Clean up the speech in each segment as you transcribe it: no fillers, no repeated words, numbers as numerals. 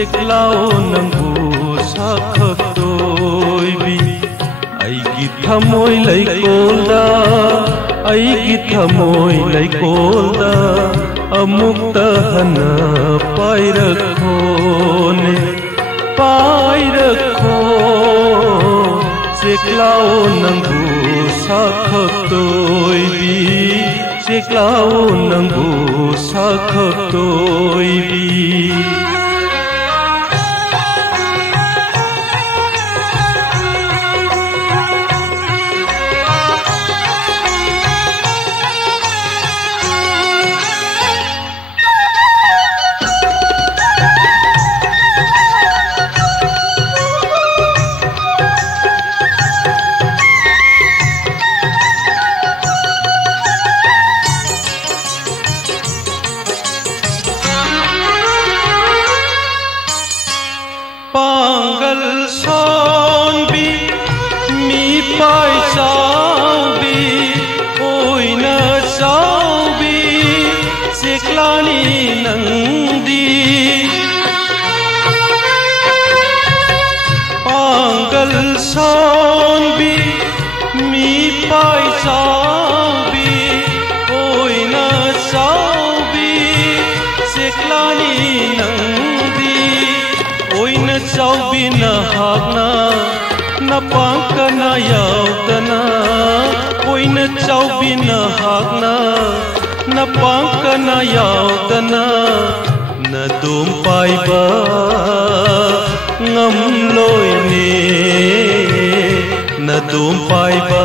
सेक्लाओ नंगू साखतोइबी आईगी थमोय लैकोलदा आईगी थमोय लैकोलदा अमुक्ता हना पायरखोने पायरखो सेक्लाओ नंगू साखतोइबी सेक्लाओ नंगू साखतोइबी पांगल सोनबी मी पाई साउबी ओइन साउबी सेक्लानी नंदी पांगल सोनबी मी पाई साउबी ओइन साउबी सेक्लानी नंदी ओइन चाउबी न हागना न पांकना याउदना ओइन चाउबी न हागना न पांकना याउदना न दुम पाइबा ngam loine न दुम पाइबा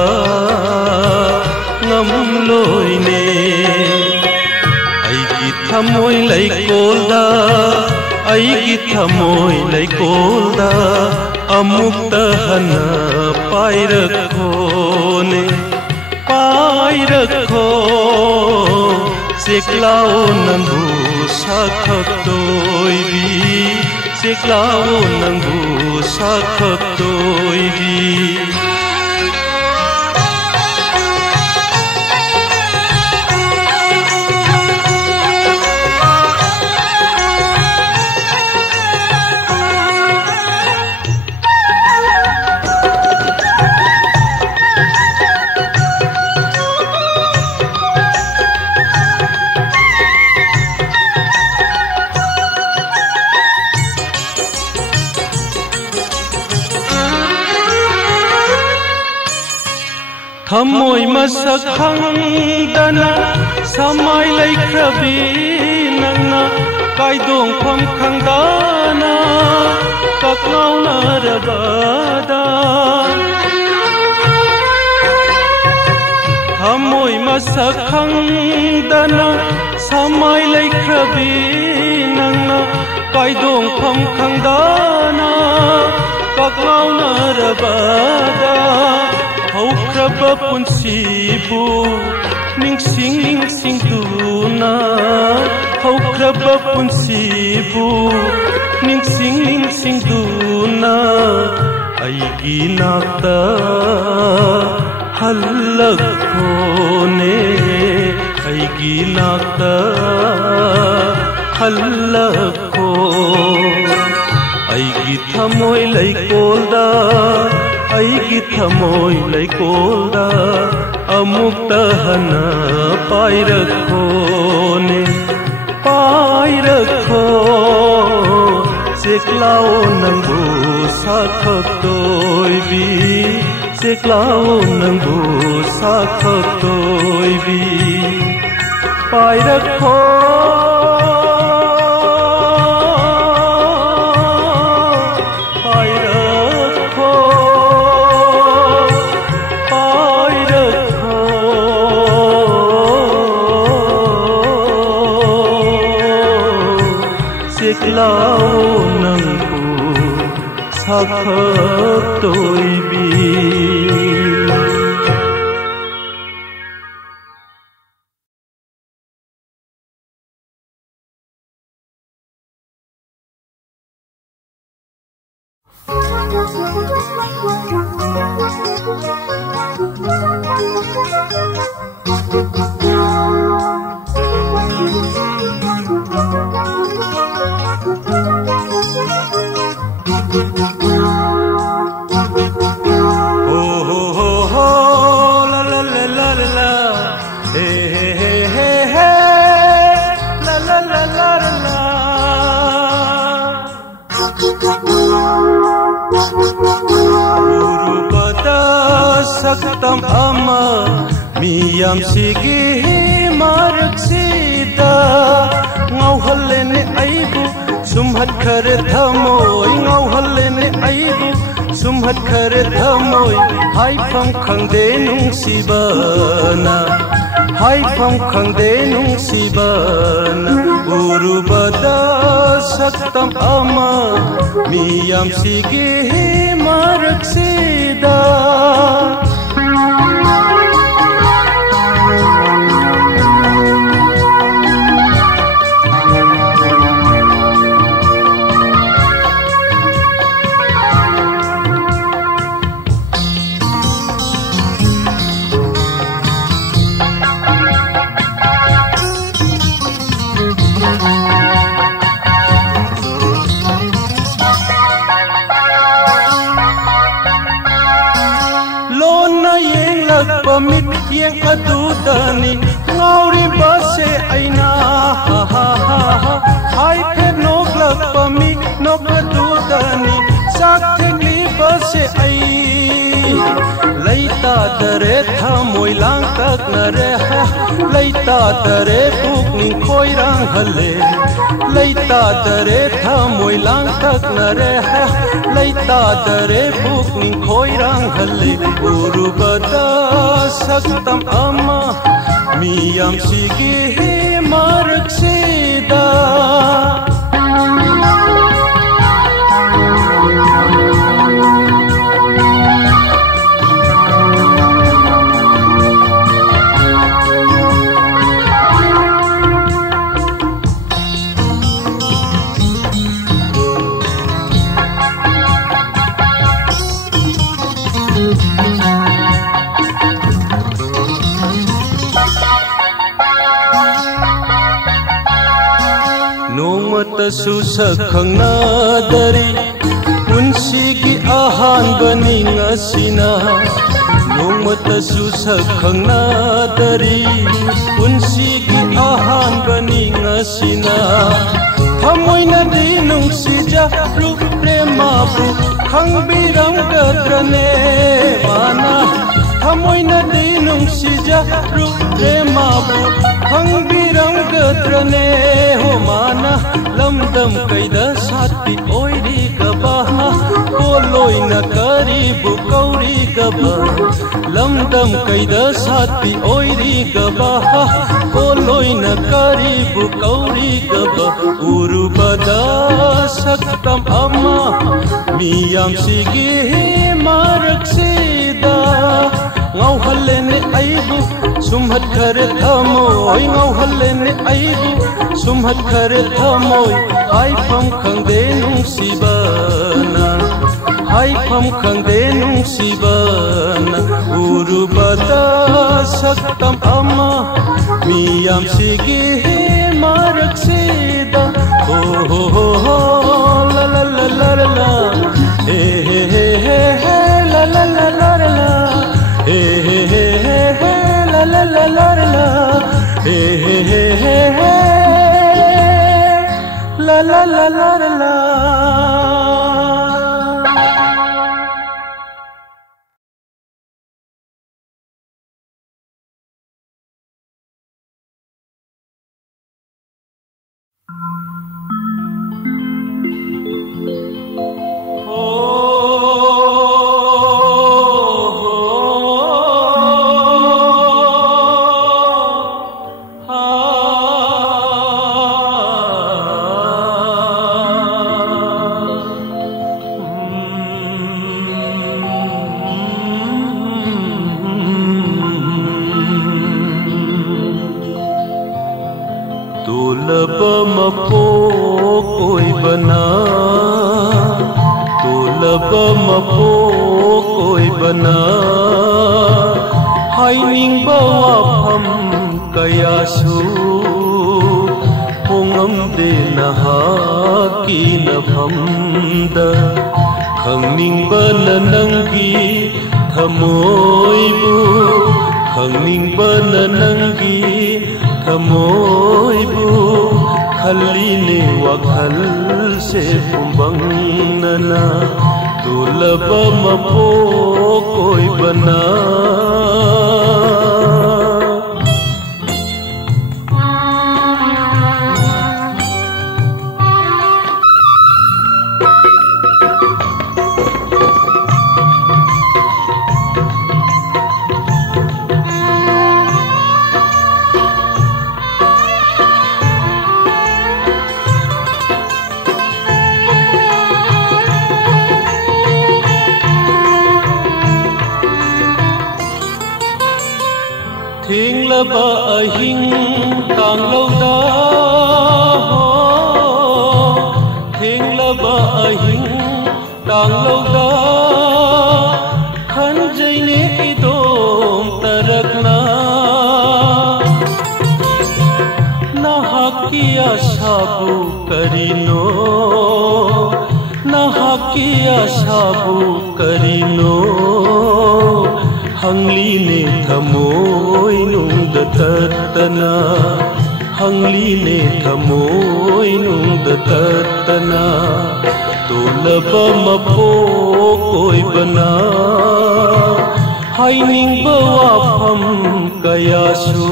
ngam loine आईगी थमोय लैकोलदा आईगी थमोय लैकोलदा अमुक्ता हना पायरखोने पायरखो सेक्लाओ नंगू साखतोइबी सेक्लाओ नंगू साखतोइबी थमोय मसक खंगदना समाय लैख्रबी नंगना कायदोंफम खंगदाना कक्लाउना रबादा थमोय मसक खंगदना समाय लैख्रबी नंगना कायदोंफम खंगदाना कक्लाउना रबादा हौख्रबा पुनसिबु निंसिं निंसिं दुना हौख्रबा पुनसिबु निंसिं निंसिं दुना आईगी नाक्ता हल्लखोने आईगी नाक्ता हल्लखो आईगी थमोय लैकोलदा आईगी थमोय लैकोलदा अमुक्ता हना पायरखोने पायरखो सेक्लाओ नंगू साखतोइबी सेक्लाओ नंगू साखतोइबी पायरखो सेक्लाओ नंगू साखतोइबी Urubada saktam ama miyam sige maraksida ngauhalene aibu sumhat khare thamoi ngauhalene aibu sumhat khare thamoi haifam khangde nungsibana haifam khangde nungsibana urubada saktam ama miyam sige maraksida Pamit yang adudani ngauri base aina ha ha ha ha hai phe noklak pamit nok adudani sak thekli base ai laita dare thamoi lang tak na re ha laita dare puk ning khoi rang hale laita dare thamoi lang tak na re ha laita dare puk ning khoi rang hale urubada saktam ama miyam sige maraksida Nomatsu sakhangna-dari punsigi ahanbani ngasina Nomatsu sakhangna-dari punsigi ahanbani ngasina Thamoina di nungsija ruk premabu khangbiramgadrane mana Thamoina di nungsija ruk premabu khangbiramgadrane ho mana lamdam kaida sati oiri gaba koloi na karibu kauri gaba lamdam kaida sati oiri gaba koloi na karibu kauri gaba urubada saktam ama miyam sige maraksida ngauhalene aibu sumhat khare thamoi ngauhalene aibu sumhat khare thamoi haifam khangde nungsibana haifam khangde nungsibana urubada saktam ama miyam sige maraksida oh oh oh la la la la la he he he he la la la la la he he he he la la la la la he he he he la la la la la खल्लीने वखल से पुंबंगनना तुलब मपो कोई बना Laba ahing tang lauda ho thing laba ahing tang lauda khan jaine idom tarakna nahakiya shabu karino nahakiya shabu karino hangli ne thamoi nung tatana hangli ne thamoi nung tatana tolaba mapo koi bana haining bawa pham kaya su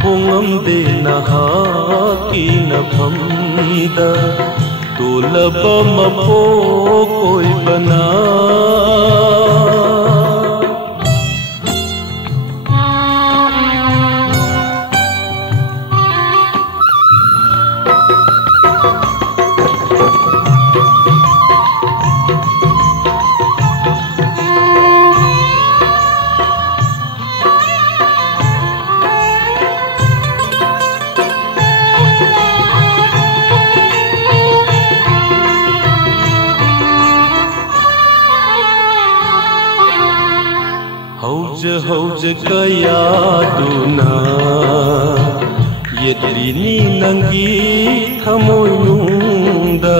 pungam de naha ki na pham da tolaba mapo koi bana hauj kaya duna yedrini nangi thamoi nungda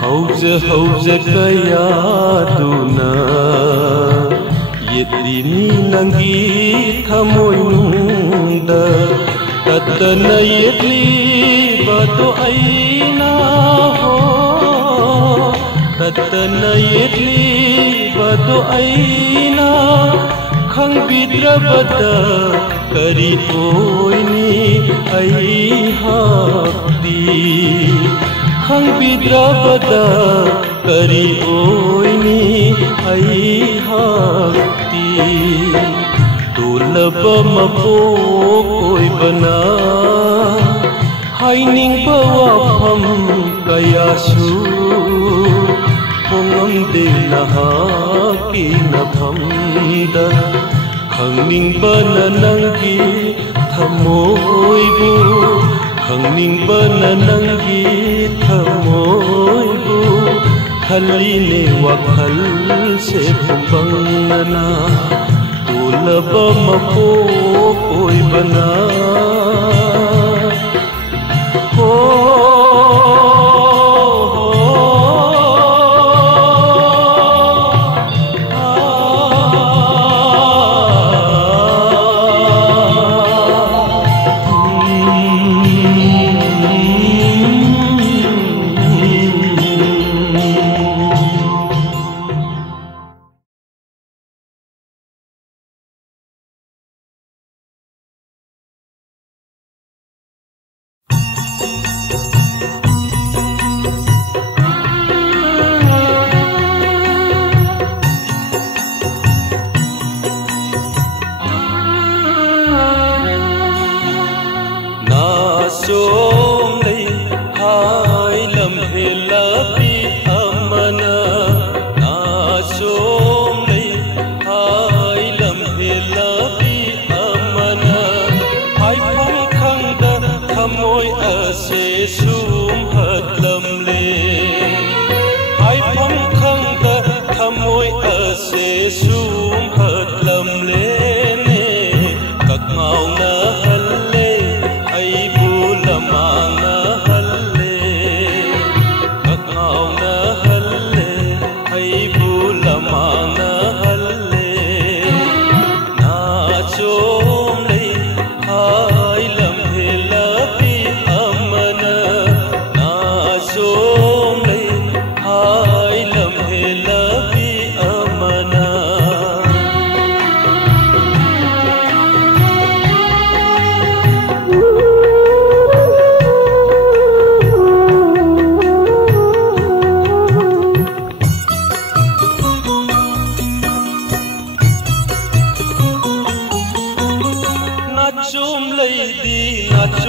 hauj kaya duna yedrini nangi thamoi nungda tatana yedli bato aina ho tatana yedli bato aina khang bidrabada kari oini ai hakti khang bidrabada kari oini ai hakti tolaba mapo koi bana haining bawa pham kaya su pungam de naha ki na pham da khangning bana nangi thamoi bu khangning bana nangi thamoi bu khalli ne wakhal se pumbangna tolaba mapo koi bana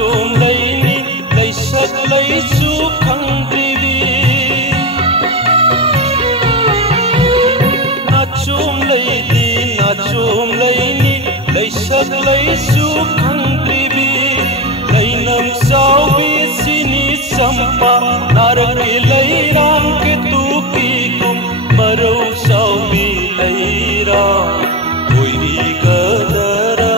chum lay ni lay sak lay su khang drivi na chum lay di na chum lay ni lay sak lay su khang drivi lay nam sao bi sini sampa narake lay ram ke tu ki kum maro sao bi lay ra koi ri gadara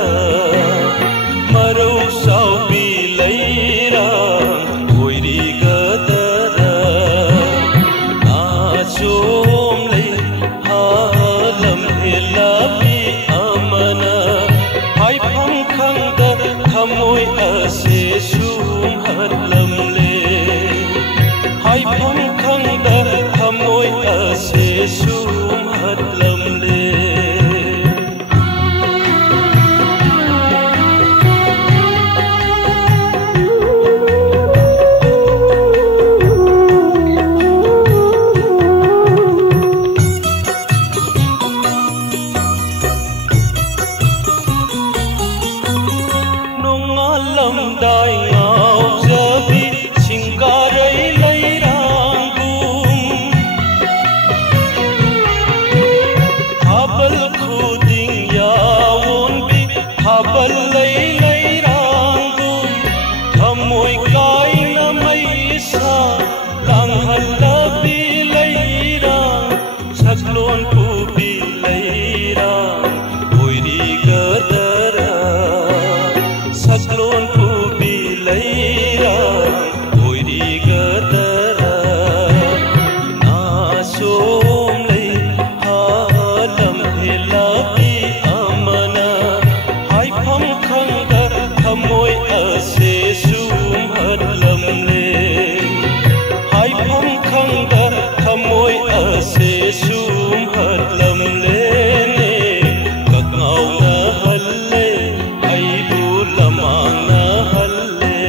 maro sao bi lay ra koi ri gadara na chom lay halam hela bi amana hai phang khang da thamoi ase sum halam le hai phang khang da thamoi ase sum halam le dai ngao zabi singarai lay rangum habal khuding yawon bi habal lay rangum thamoi kai na mai sa lang halabi lay rang saklon ku bi lay rang oi ri gadara saklon ku bi lay rang oi ri gadara na som lay halam hela bi amana hai pham khang da thamoi ase sum halam le hai pham khang da thamoi ase sum halam le ne kakau na halle ai bu lamang na halle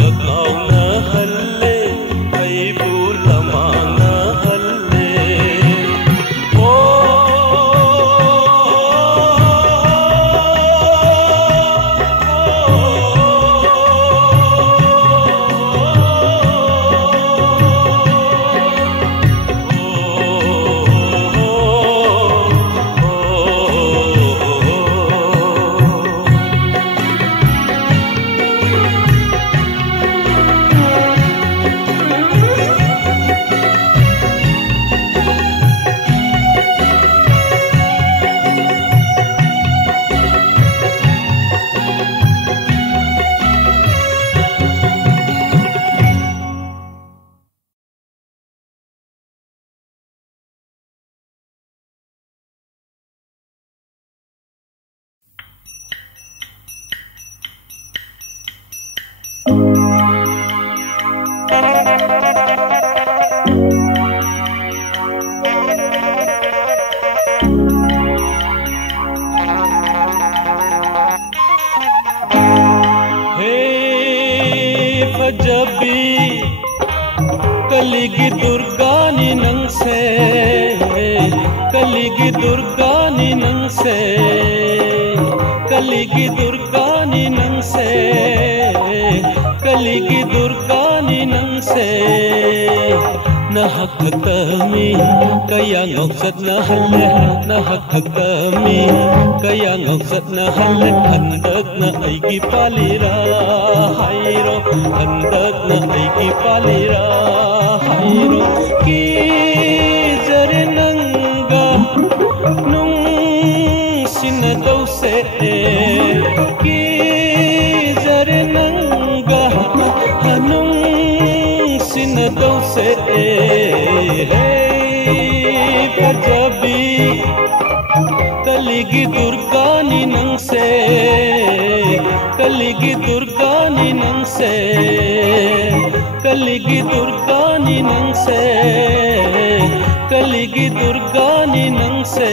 kakau na halle ai bu lamang na halle Fajabi kaligi durga ni nang se kaligi durga ni nang se kaligi durga ni nang se kaligi durga ni nang se na hakatami kaya ngoksat na halle na hakatami kaya ngoksat na halle handak na aigi palira hairo handak na aigi palira hairo ki jare nanga nung sinadaw se ki jare nanga hanung sinadaw se hey Fajabi kaligi durga ni nang se kaligi durga ni nang se kaligi durga ni nang se kaligi durga ni nang se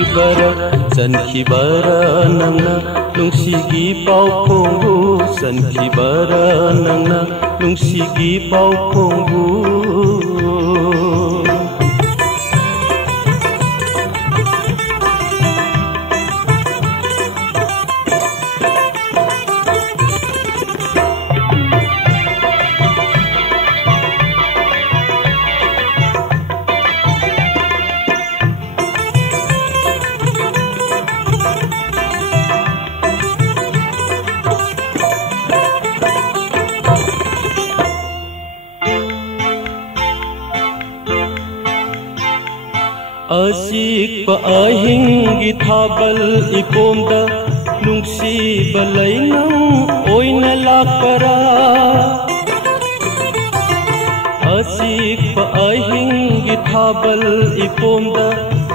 Sankhibara nangna nungsigi pau khongbu Sankhibara nangna nungsigi pau khongbu Asikpa ahinggi thabal ipomda nungsiba lainang oina lakpara Asikpa ahinggi thabal ipomda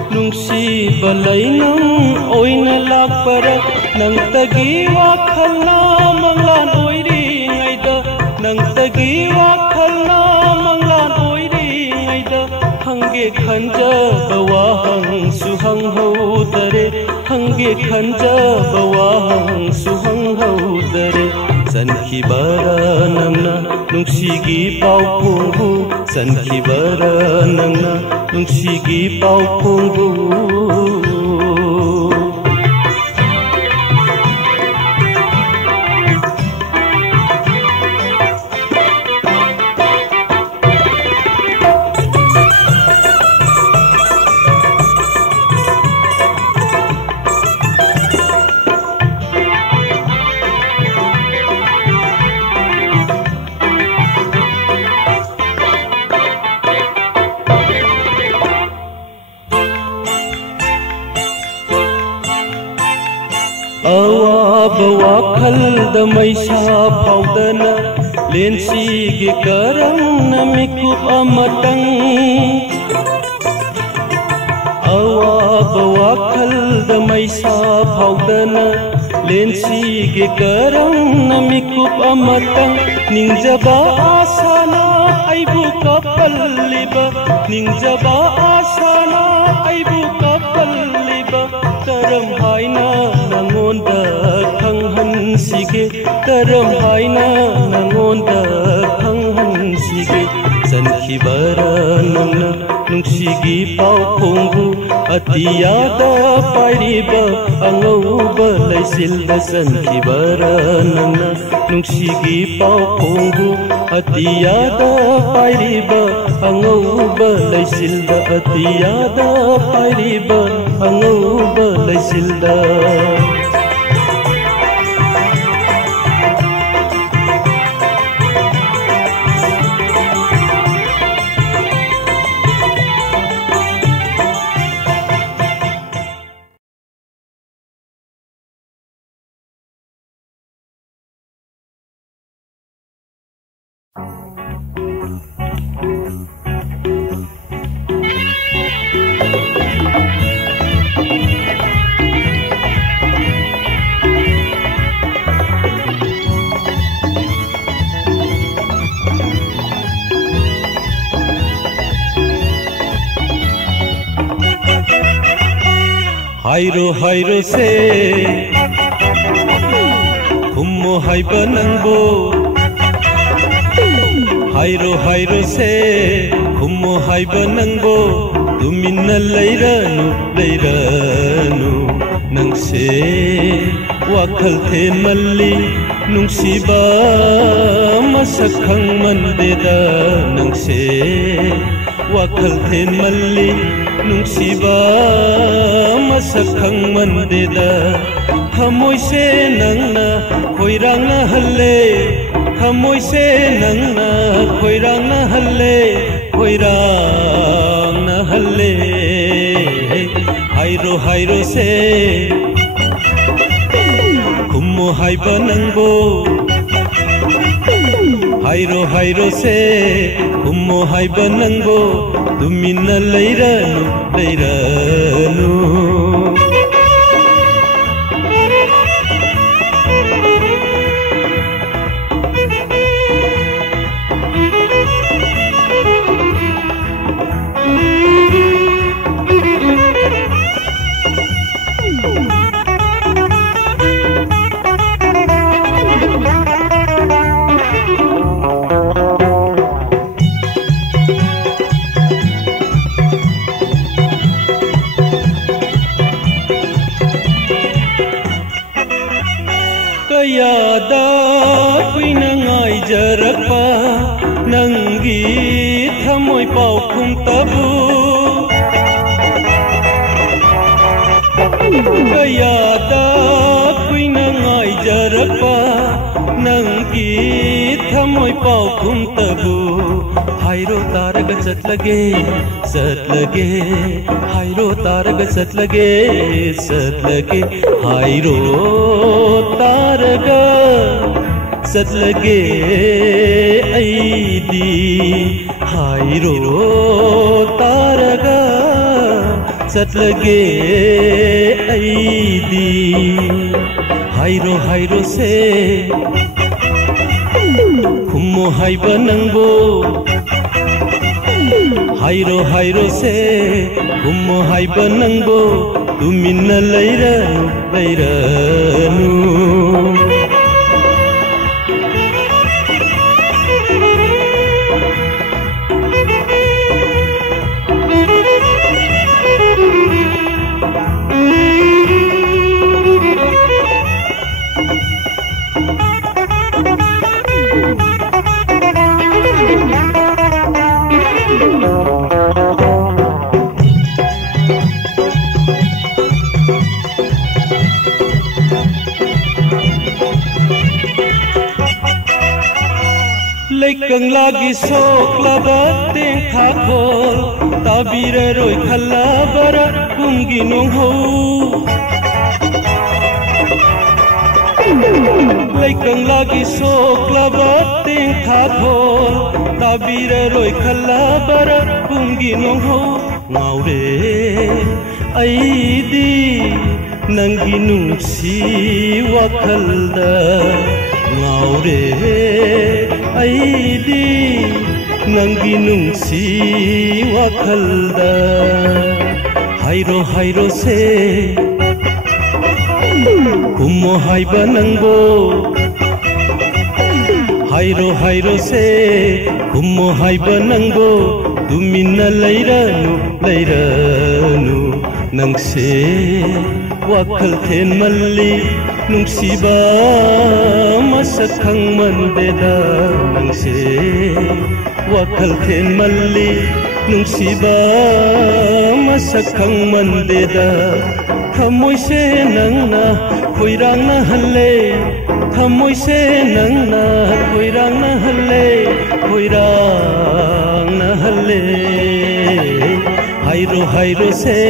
nungsiba lainang oina lakpara Nang tagi wakhalna manglan oiri ngaida Nang tagi wakhalna manglan oiri ngaida Hange khanja bawahang suhang haudare Hange khanja bawahang suhang haudare Sankhibara nangna nungsigi pau khongbu Sankhibara nangna nungsigi pau khongbu Awaba wakhalda maisa phaudana lensigi karangna mikup amatang Awaba wakhalda maisa phaudana lensigi karangna mikup amatang Ningjaba asana aibu kapalliba Ningjaba asana aibu kapalliba Karam haina nangonda khanghan sige Karam haina nangonda khanghan sige Sankhibara nangna nungsigi pau khongbu Atiyada pairiba angauba laisilda Sankhibara nangna nungsigi pau khongbu Atiyada pairiba angauba laisilda Atiyada pairiba angauba laisilda Hairo hairo se Hummo haiba nangbo Hairo hairo se Hummo haiba nangbo Tuminna lairanu lairanu Nangse wakhal the malli Nungsiba masakhang mandeda Nangse wakhal the malli Nungsiba masakhang mandeda Thamoi se nangna khoirangna halle Thamoi se nangna khoirangna halle Khoirangna halle Hairo hairo se Khummo haiba nangbo Hairo hairo se Khummo haiba nangbo Tuminna lairanu lairanu नंगी थमोय पाउखुम तबु कयादा कुइना ngaयजरपा नंगी थमोय पाउखुम तबु हायरो तारग सतलगे हायरो तारग सतलगे हायरो तारग सतलगे ऐदी हायरो तारग सतलगे ऐदी हायरो से खुमो हायबा नंगो हायरो से खुमो हायबा नंगो तुमिन्ना लैरानु लैकंग लागी सोक्लाबा तें खाखोल ताबीर रोय खल्लाबर कुंगी नोंहो लैकंग लागी सोक्लाबा तें खाखोल ताबीर रोय खल्लाबर कुंगी नोंहो ngauरे aidi nangi nungsi wakhalda ngauरे aidi nangi nungsi wakhalda hairo se kumo haiba nangbo hairo se kumo haiba nangbo tuminna lairanu nangse wakhal then malli nungsiba masakhang mandeda nangse wakhal then malli nungsiba masakhang mandeda thamoi se nangna khoirang na halle thamoi se nangna khoirang na halle khoirang na halle hairo se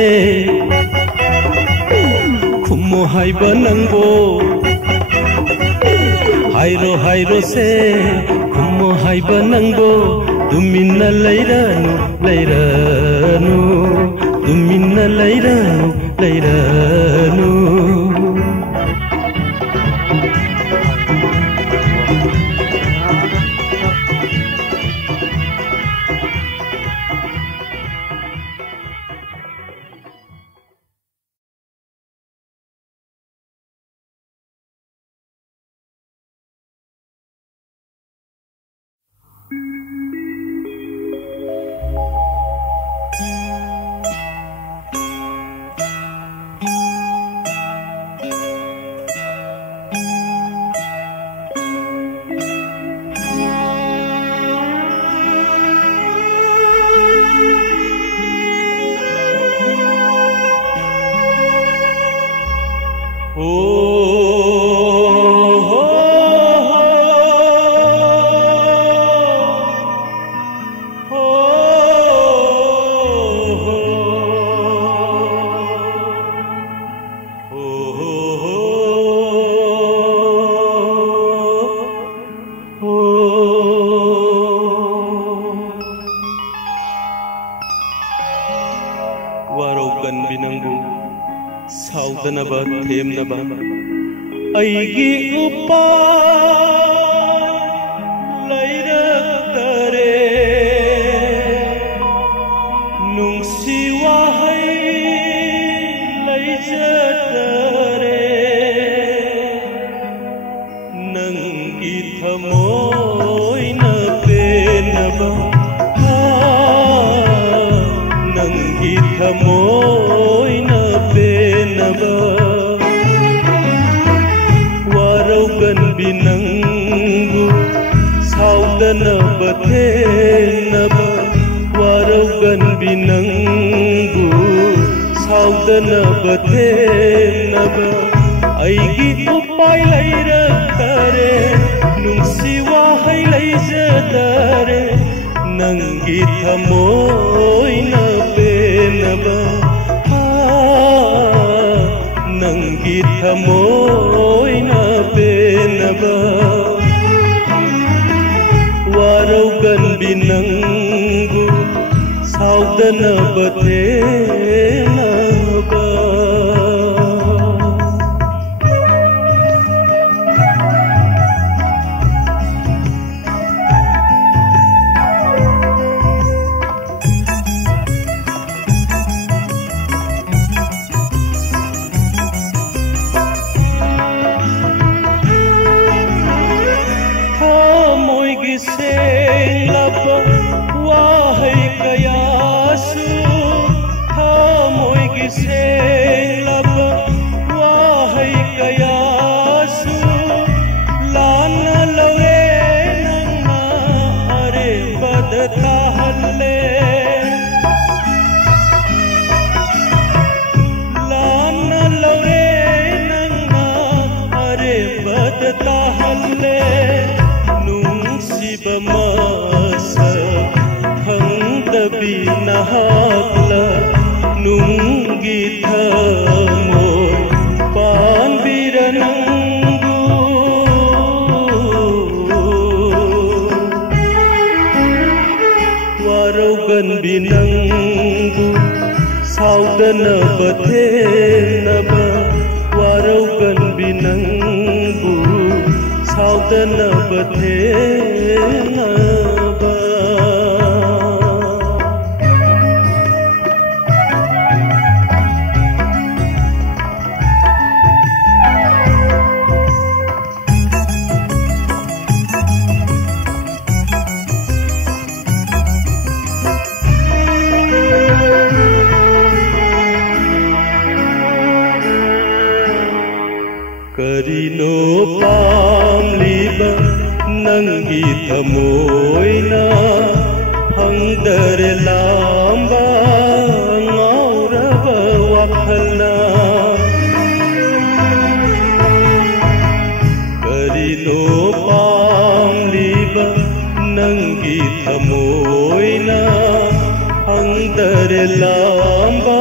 खुमो हायबा नंगो हायरो से खुमो हायबा नंगो तुमिन्ना लैरानु तुमिन्ना लैरानु सावदनबा थेमनबा अईगी उपा लैरक्तरे नुंसी वाहै लैजतरे नंगी थमोयन पेनबा नंगी थमोयन वारौगन बिनंगु सावदनबा थे ꯁꯥꯎꯗꯅꯕ ꯊꯦꯡꯅꯕ ꯑꯩꯒꯤ ꯎꯄꯥꯏ ꯂꯩꯔꯛꯇꯔꯦ ꯅꯨꯡꯁꯤ ꯋꯥꯍꯩ ꯂꯩꯖꯗꯔꯦ ꯅꯪꯒꯤ ꯊꯃꯣꯏꯅ ꯄꯦꯟꯅꯕ ꯅꯪꯒꯤ ꯊꯃꯣꯏꯅ ꯄꯦꯟꯅꯕ ꯋꯥꯔꯧꯒꯟꯕꯤ ꯅꯪꯕꯨ ꯁꯥꯎꯗꯅꯕ ꯊꯦꯡꯅꯕ ꯁꯦꯡꯂꯕ ꯋꯥꯍꯩ ꯀꯌꯥꯁꯨ ꯊꯃꯣꯏꯒꯤ ꯁꯦꯡꯂꯕ ꯋꯥꯍꯩ ꯀꯌꯥꯁꯨ ꯂꯥꯟꯅ ꯂꯧꯔꯦ ꯅꯪꯅ ꯑꯔꯦꯝꯕꯗ ꯇꯥꯍꯜꯂꯦ ꯂꯥꯟꯅ ꯂꯧꯔꯦ ꯅꯪꯅ ꯑꯔꯦꯝꯕꯗ ꯇꯥꯍꯜꯂꯦ ꯅꯨꯡꯁꯤꯕ ꯃꯁꯛ ꯈꯪꯗꯕꯤ ꯅꯍꯥꯛꯂ ꯅꯨꯡꯒꯤ ꯊꯃꯣꯏ ꯄꯥꯟꯕꯤꯔ ꯅꯪꯕꯨ ꯋꯥꯔꯧꯒꯟꯕꯤ ꯅꯪꯕు ꯁꯥꯎꯗꯅꯕ ꯊꯦꯡꯅꯕ ꯋꯥꯔꯧꯒꯟꯕꯤ ꯅꯪꯕु सावदनबा थेंगबा करिनो पामलिबा नंगी थमोइना हंगदरे लांबा ngौरबा वाखलना करिनो पामलिबा नंगी थमोइना हंगदरे लांबा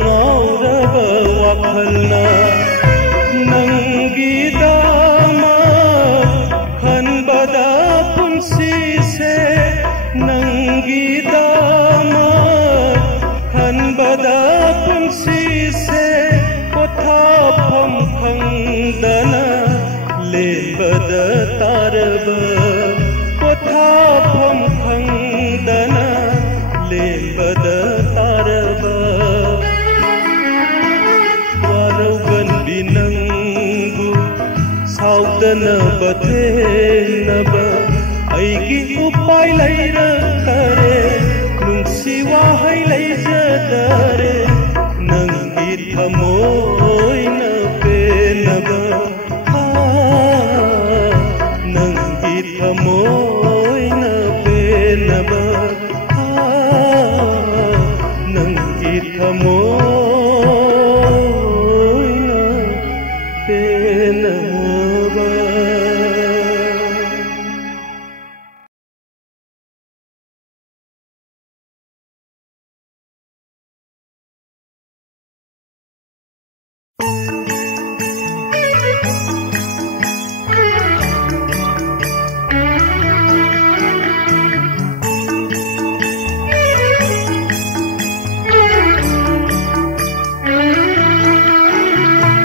ngौरबा वाखलना नंगी दामा खनबदा पुंसी से नंगी दामा खनबदा पुंसी से पोथाफम खंगदना लेबदा तारब पोथाफम खंगदना लेबदा तारब वारौगन्बि नंगु सावदनबा थेंगबा अइगी उपाय लैरक्तरे नुंसि वाहै लैजदरे नंगी थमोइना पेनबा नंगी थमोइना पेनबा नंगी थमोइना पेनबा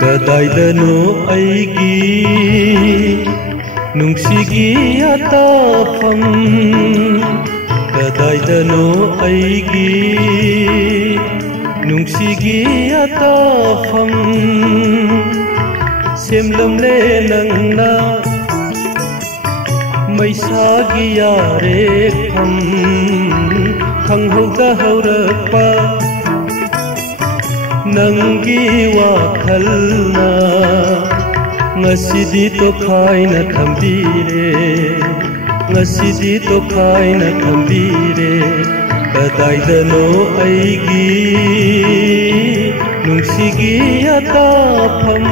कदाइदनो अइगी नुंसिगी अताफम कदाइदनो अइगी नुंसिगी अताफम सेमलमले नंगना मैसागी यारेखम खंगहौदा हौरपा नंगी वाखलना ngasiди to khaina thambire ngasidi to khaina thambire kadaidano aigi ꯅꯨꯡꯁꯤꯒꯤ ꯑꯇꯥꯐꯝ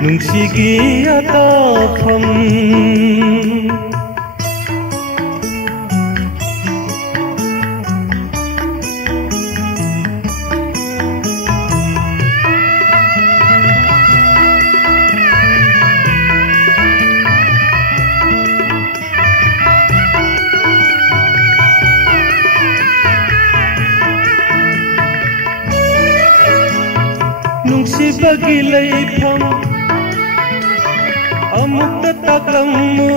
ꯅꯨꯡꯁꯤꯒꯤ ꯑꯇꯥꯐꯝ ꯅꯨꯡꯁꯤꯕꯒꯤ ꯂꯩꯐꯝ ꯑꯃꯨꯛꯇ ꯇꯥꯛꯂꯝꯃꯨ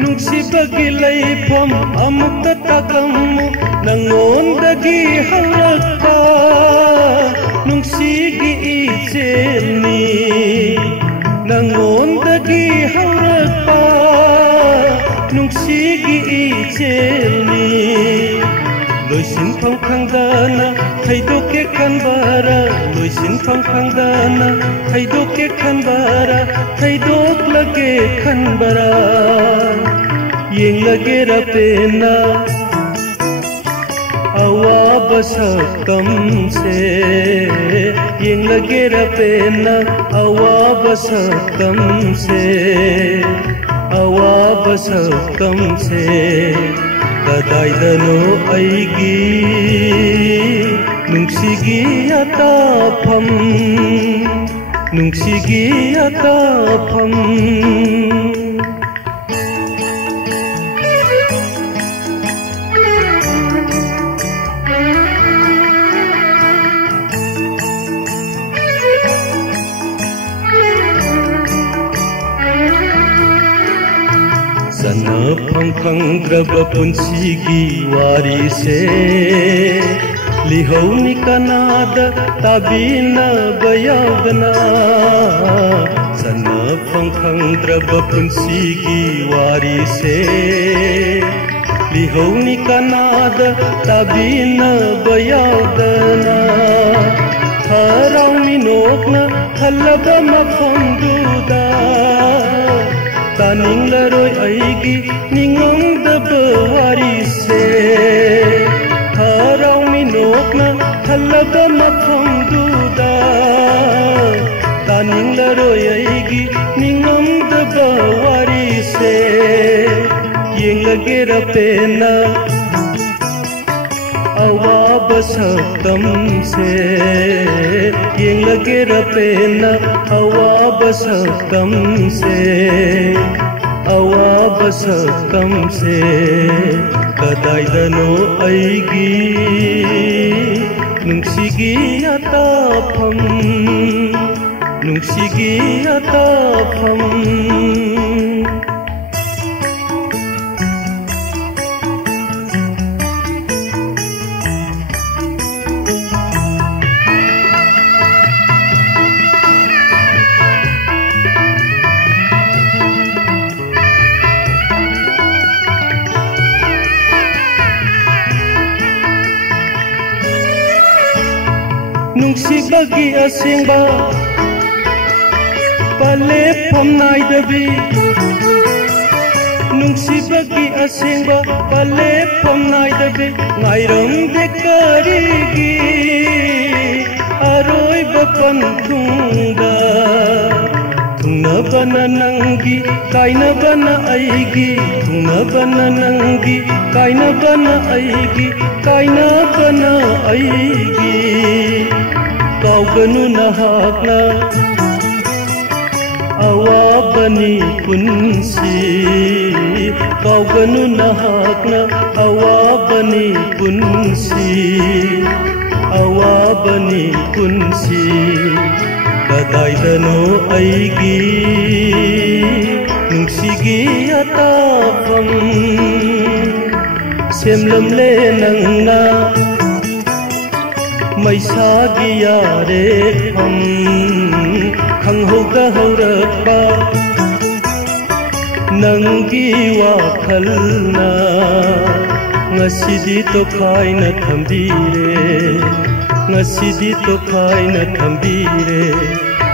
ꯅꯨꯡꯁꯤꯕꯒꯤ ꯂꯩꯐꯝ ꯑꯃꯨꯛꯇ ꯇꯥꯛꯂꯝꯃꯨ ꯅꯉꯣꯟꯗꯒꯤ ꯍꯧꯔꯛꯄ ꯅꯨꯡꯁꯤꯒꯤ ꯏꯆꯦꯜꯅꯤ ꯅꯉꯣꯟꯗꯒꯤ ꯍꯧꯔꯛꯄ ꯅꯨꯡꯁꯤꯒꯤ ꯏꯆꯦꯜꯅꯤ ꯂꯣꯏꯁꯤꯟꯐꯝ ꯈꯪꯗꯅ ꯊꯩꯗꯣꯛꯀꯦ ꯈꯟꯕꯔꯥ ꯂꯣꯏꯁꯤꯟꯐꯝ ꯈꯪꯗꯅ ꯊꯩꯗꯣꯛꯀꯦ ꯈꯟꯕꯔꯥ ꯊꯩꯗꯣꯛꯂꯒꯦ ꯈꯟꯕꯔꯥ ꯌꯦꯡꯂꯒꯦꯔꯥ ꯄꯦꯟꯅ ꯑꯋꯥꯕ ꯁꯛꯇꯝꯁꯦ ꯌꯦꯡꯂꯒꯦꯔꯥ ꯄꯦꯟꯅ ꯑꯋꯥꯕ ꯁꯛꯇꯝꯁे ꯑꯋꯥꯕ ꯁꯛꯇꯝꯁꯦ ꯀꯗꯥꯏꯗꯅꯣ ꯑꯩꯒꯤ ꯅꯨꯡꯁꯤꯒꯤ ꯑꯇꯥꯐꯝ ꯅꯨꯡꯁꯤꯒꯤ ꯑꯇꯥꯐꯝ ꯁꯥꯟꯅꯐꯝ ꯈꯪꯗ꯭ꯔꯕ ꯄꯨꯟꯁꯤꯒꯤ ꯋꯥꯔꯤꯁꯦ ꯂꯤꯍꯧꯅꯤ ꯀꯅꯥꯗ ꯇꯥꯕꯤꯅꯕ ꯌꯥꯎꯗꯅ ꯁꯥꯟꯅꯐꯝ ꯈꯪꯗ꯭ꯔꯕ ꯄꯨꯟꯁꯤꯒꯤ ꯋꯥꯔꯤꯁꯦ ꯂꯤꯍꯧꯅꯤ ꯀꯅꯥꯗ ꯇꯥꯕꯤꯅꯕ ꯌꯥꯎꯗꯅ ꯍꯔꯥꯎ ꯃꯤꯅꯣꯛꯅ ꯊꯜꯂꯕ ꯃꯐꯝꯗꯨꯗ ꯇꯥꯅꯤꯡꯂꯔꯣꯏ ꯑꯩꯒꯤ ꯅꯤꯡꯉꯝꯗꯕ ꯋꯥꯔꯤꯁꯦ ꯍꯔꯥꯎ ꯃꯤꯅꯣꯛꯅ ꯊꯜꯂꯕ ꯃꯐꯝꯗꯨꯗ ꯇꯥꯅꯤꯡꯂꯔꯣꯏ ꯑꯩꯒꯤ ꯅꯤꯡꯉꯝꯗꯕ ꯋꯥꯔꯤꯁꯦ ꯌꯦꯡꯂꯒꯦꯔꯥ ꯄꯦꯟꯅ अवाब सप्तम से येंगे रपेन अवाब सप्तम से कदाइदनो ऐगी नुंसिगी अताफम नुंसिगी अताफम नुंसिबगी असेंबा पलेफम नाइदबी नुंसिबगी असेंबा पलेफम नाइदबी नाइरम दे करीगी अरोइब पंथुंगा थुंगनबन नंगी काइनबन ऐगी थुंगनबन नंगी काइनबन ऐगी काइनबन ऐगी काउगनु नहाकना अवाबनी पुंसी काउगनु नहाकना अवाबनी पुंसी कदाइदनो ऐगी नुंसिगी अताफम सेमलमले नंगा मैसागी यारे हम खंगहोगा हौरपा नंगी वाखलना ngasidi to khaina thambire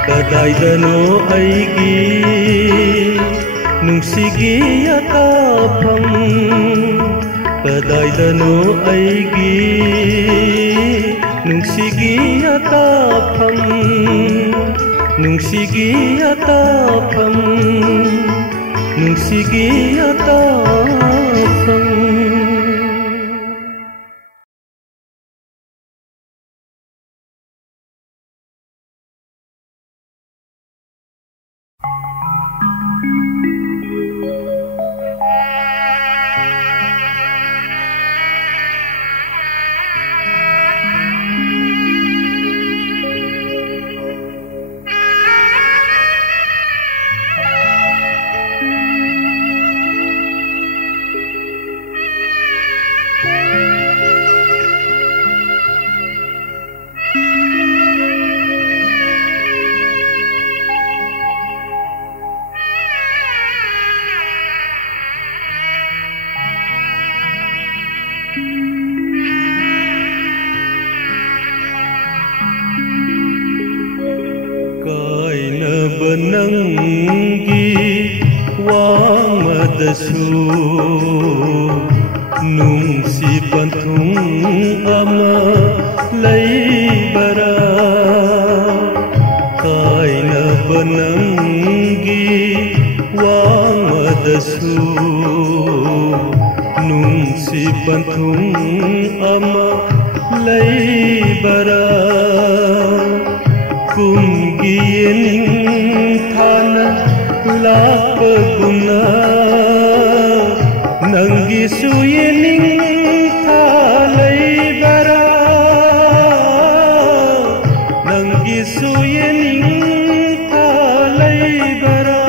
kadaidano aigi nungsigi atafam कदाइदनो अइगी नुंसिगी अताफम नुंसिगी अताफम नुंसिगी अताफम Benanggi wangmadasu nungsi pantung ama laibara kaina benanggi wangmadasu nungsi pantung ama laibara kumgiyening lapaguna nangi suyening thalaibara nangi suyening thalaibara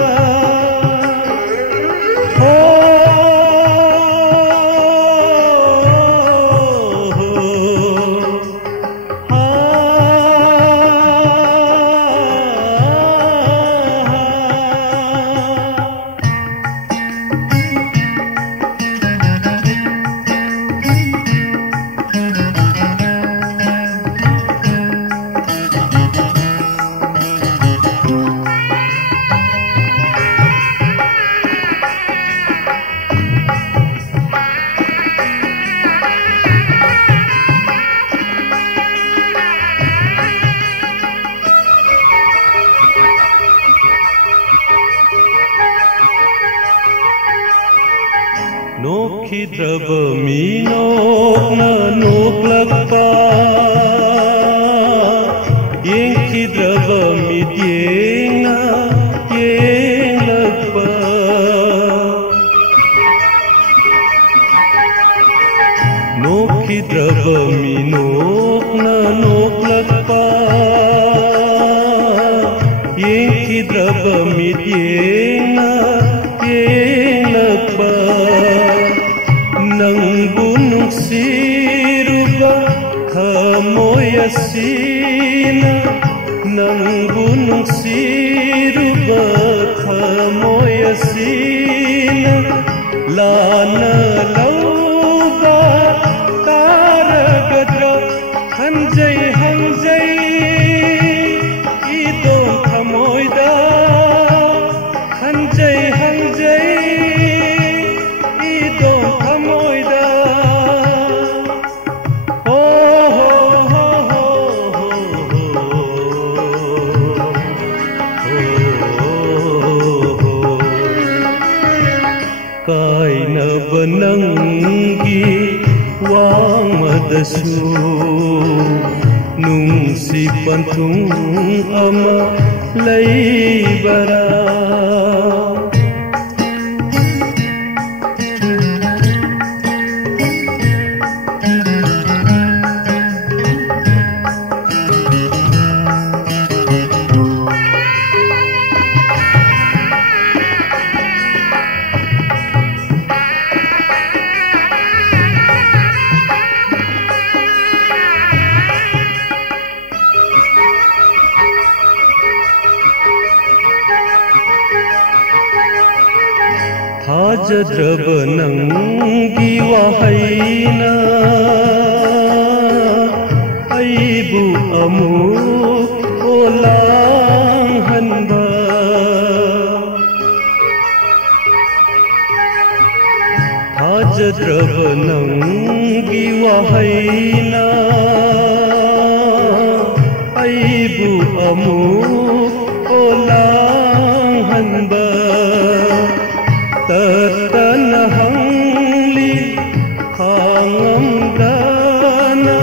Nokhidraba minokna noklakpa Yenghidraba midyengna yenglakpa Nokhidraba minokna noklakpa Yenghidraba midyengna yenglakpa Nangbu nungsiruba khamoyasina Nangbu nungsiruba khamoyasina Lana lauba taragadra hanjai hanjai idon khamoyda hanjai hanjai Kaina benanggi wangmadasu nungsi pantung ama laibara Hajadraba nangi wahayna aibu amuk olang hanba ꯊꯥꯖꯗ꯭ꯔꯕ ꯅꯪꯒꯤ ꯋꯥꯍꯩꯅ ꯑꯩꯕꯨ ꯑꯃꯨꯛ ꯑꯣꯂꯥꯡꯍꯟꯕ ꯇꯠꯇꯅ ꯍꯪꯂꯤ ꯈꯥꯡꯉꯝꯗꯅ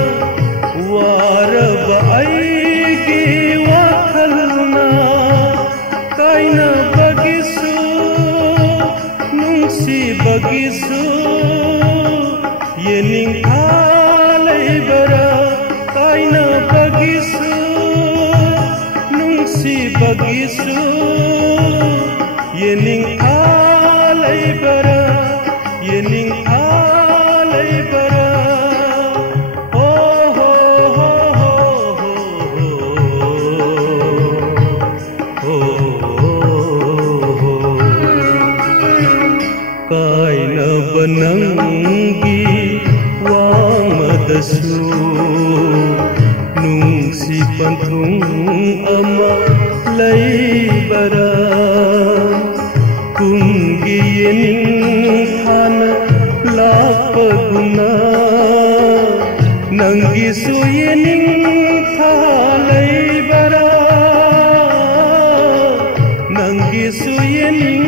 ꯋꯥꯔꯕ ꯑꯩꯒꯤ ꯋꯥꯈꯜꯅ ꯀꯥꯏꯅꯕꯒꯤꯁꯨ ꯅꯨꯡꯁꯤꯕꯒꯤꯁꯨ ꯌꯦꯅꯤꯡꯊꯥ ꯂꯩꯕꯔꯥ ꯀꯥꯏꯅꯕꯒꯤꯁꯨ ꯅꯨꯡꯁꯤꯕꯒꯤꯁꯨ ꯌꯦꯅꯤꯡꯊꯥ ꯂꯩꯕꯔꯥ ꯌꯦꯅꯤꯡꯊꯥ ꯂꯩꯕꯔꯥ ꯍꯣ ꯍꯣ ꯍꯣ ꯍꯣ ꯍꯣ ꯀꯥꯏꯅꯕ ꯅꯪꯒꯤ ꯋꯥꯡꯃꯗꯁꯨ ꯅꯨꯡꯁꯤ ꯄꯟꯊꯨꯡ ꯑꯃ ꯂꯩꯕꯔꯥ ꯀꯨꯝꯒꯤ ꯌꯦꯅꯤꯡꯊꯥꯅ ꯂꯥꯛꯄꯒꯨꯝꯅ ꯅꯪꯒꯤꯁꯨ ꯌꯦꯅꯤꯡꯊꯥ ꯂꯩꯕꯔꯥ ꯅꯪꯒꯤꯁꯨ ꯌꯦꯅꯤꯡ